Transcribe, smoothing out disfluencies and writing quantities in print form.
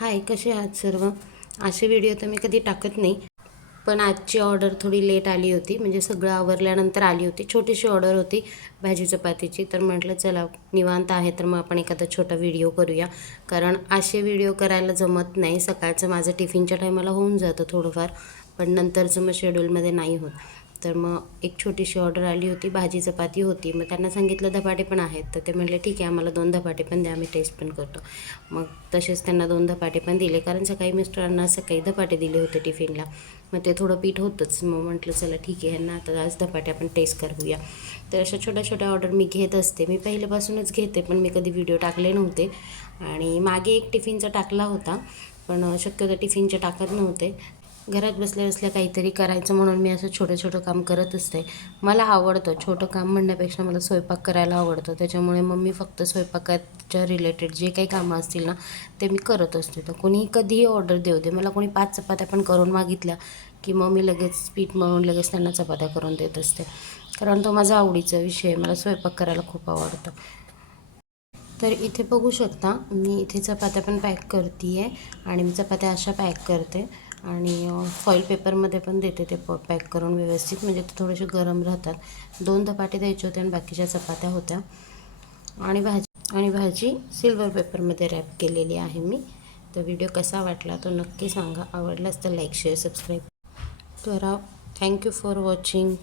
हाय, कसे आहात सर्व? असे व्हिडिओ तर मी कधी टाकत नाही, पण आजची ऑर्डर थोडी लेट आली होती. म्हणजे सगळं आवरल्यानंतर आली होती. छोटीशी ऑर्डर होती भाजी चपातीची. तर म्हटलं चला निवांत आहे तर मग आपण एखादा छोटा व्हिडिओ करूया. कारण असे व्हिडिओ करायला जमत नाही. सकाळचं माझं टिफिनच्या टायमाला होऊन जातं थोडंफार, पण नंतरचं मग शेड्यूलमध्ये नाही होत. तर मग एक छोटीशी ऑर्डर आली होती, भाजी चपाती होती. मग त्यांना सांगितलं धपाटे पण आहेत, तर ते म्हटले ठीक आहे, आम्हाला 2 धपाटे पण द्या, आम्ही टेस्ट पण करतो. मग तसेच त्यांना 2 धपाटे पण दिले, कारण सकाळी मिस्टरांना सकाळी धपाटे दिले होते टिफिनला. मग ते थोडं पीठ होतंच. मग म्हटलं चला ठीक आहे, ह्यांना आता आज धपाटे आपण टेस्ट करूया. तर अशा छोट्या छोट्या ऑर्डर मी घेत असते. मी पहिल्यापासूनच घेते, पण मी कधी व्हिडिओ टाकले नव्हते. आणि मागे एक टिफिनचा टाकला होता, पण शक्यतो टिफिनचे टाकत नव्हते. घरात बसल्या बसल्या काहीतरी करायचं म्हणून मी असं छोटं छोटं काम करत असते. मला आवडतं छोटं काम म्हणण्यापेक्षा मला स्वयंपाक करायला आवडतं. त्याच्यामुळे मग मी फक्त स्वयंपाकाच्या रिलेटेड जे काही कामं असतील ना, ते मी करत असते. तर कोणीही कधीही ऑर्डर देऊ दे, मला कोणी 5 चपात्या पण करून मागितल्या की मग मी लगेच पीठ मळून लगेच त्यांना चपात्या करून देत असते. कारण तो माझा आवडीचा विषय आहे. मला स्वयंपाक करायला खूप आवडतं. तर इथे बघू शकता, मी इथे चपात्या पण पॅक करते आहे. आणि मी चपात्या अशा पॅक करते आणि फॉईल पेपरमध्ये पण देते ते पॅक करून व्यवस्थित, म्हणजे ते थोडेसे गरम राहतात. 2 धपाटे द्यायचे होते आणि बाकीच्या चपात्या होत्या. आणि भाजी सिल्वर पेपरमध्ये रॅप केलेली आहे मी. तर व्हिडिओ कसा वाटला तो नक्की सांगा. आवडलाच तर लाईक शेअर सबस्क्राईब करा. Thank you for watching.